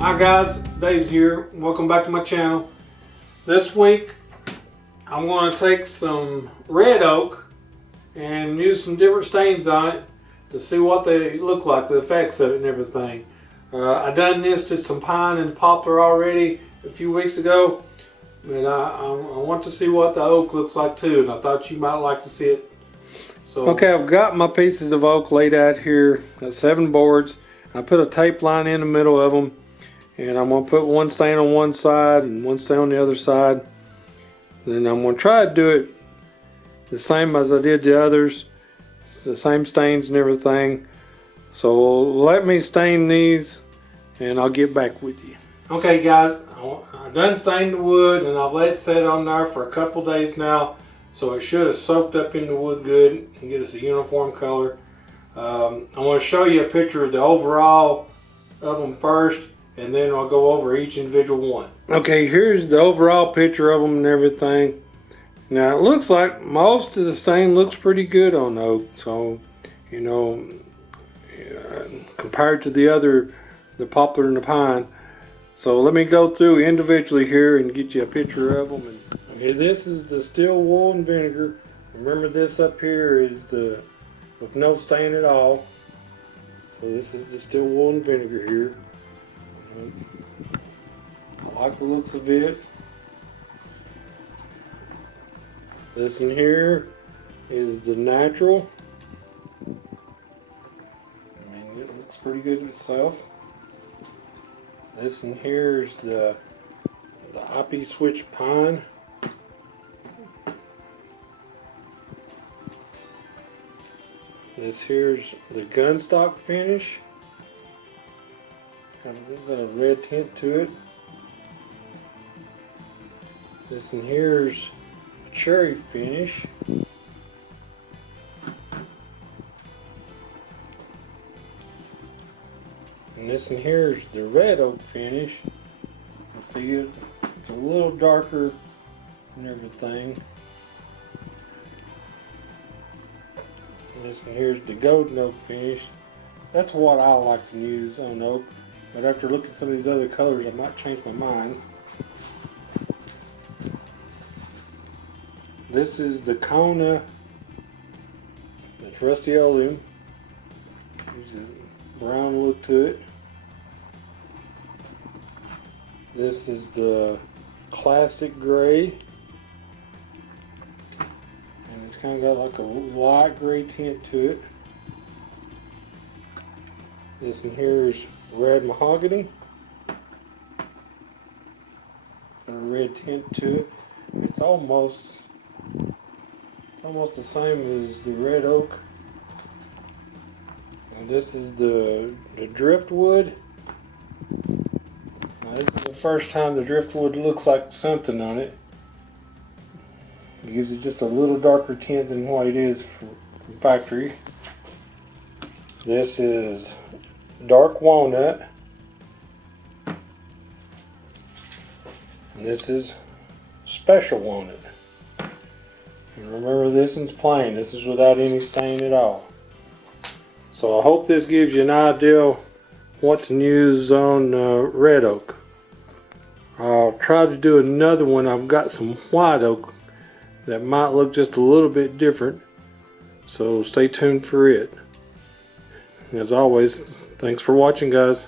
Hi guys, Dave's here. Welcome back to my channel. This week I'm going to take some red oak and use some different stains on it to see what they look like, the effects of it and everything. I done this to some pine and poplar already a few weeks ago, but I want to see what the oak looks like too, and I thought you might like to see it. So okay, I've got my pieces of oak laid out here, 7 boards. I put a tape line in the middle of them. And I'm going to put one stain on one side and one stain on the other side. Then I'm going to try to do it the same as I did the others. It's the same stains and everything. So let me stain these and I'll get back with you. Okay guys, I done stained the wood and I've let it set on there for a couple days now. So it should have soaked up in the wood good and get us a uniform color. I want to show you a picture of the overall of them first, and then I'll go over each individual one. Okay, here's the overall picture of them and everything. Now it looks like most of the stain looks pretty good on oak, so you know, compared to the poplar and the pine. So let me go through individually here and get you a picture of them. Okay, this is the still wool and vinegar. Remember, this up here is the with no stain at all. So this is the still wool and vinegar here. I like the looks of it. This in here is the natural. I mean, it looks pretty good itself. This in here is the IP switch pine. This here's the gunstock finish. Got a red tint to it. This in here's a cherry finish. And this in here's the red oak finish. You see it? It's a little darker and everything. And this in here's the golden oak finish. That's what I like to use on oak. But after looking at some of these other colors, I might change my mind. This is the Kona. It's rusty oleum. There's a brown look to it. This is the classic gray. And it's kind of got like a light gray tint to it. This in here is red mahogany. Got a red tint to it. It's almost the same as the red oak. And this is the driftwood. Now this is the first time the driftwood looks like something on it. It gives it just a little darker tint than what it is from factory. This is dark walnut. And this is special walnut. And remember, this one's plain. This is without any stain at all. So I hope this gives you an idea what to use on red oak. I'll try to do another one. I've got some white oak that might look just a little bit different. So stay tuned for it. As always, thanks for watching, guys.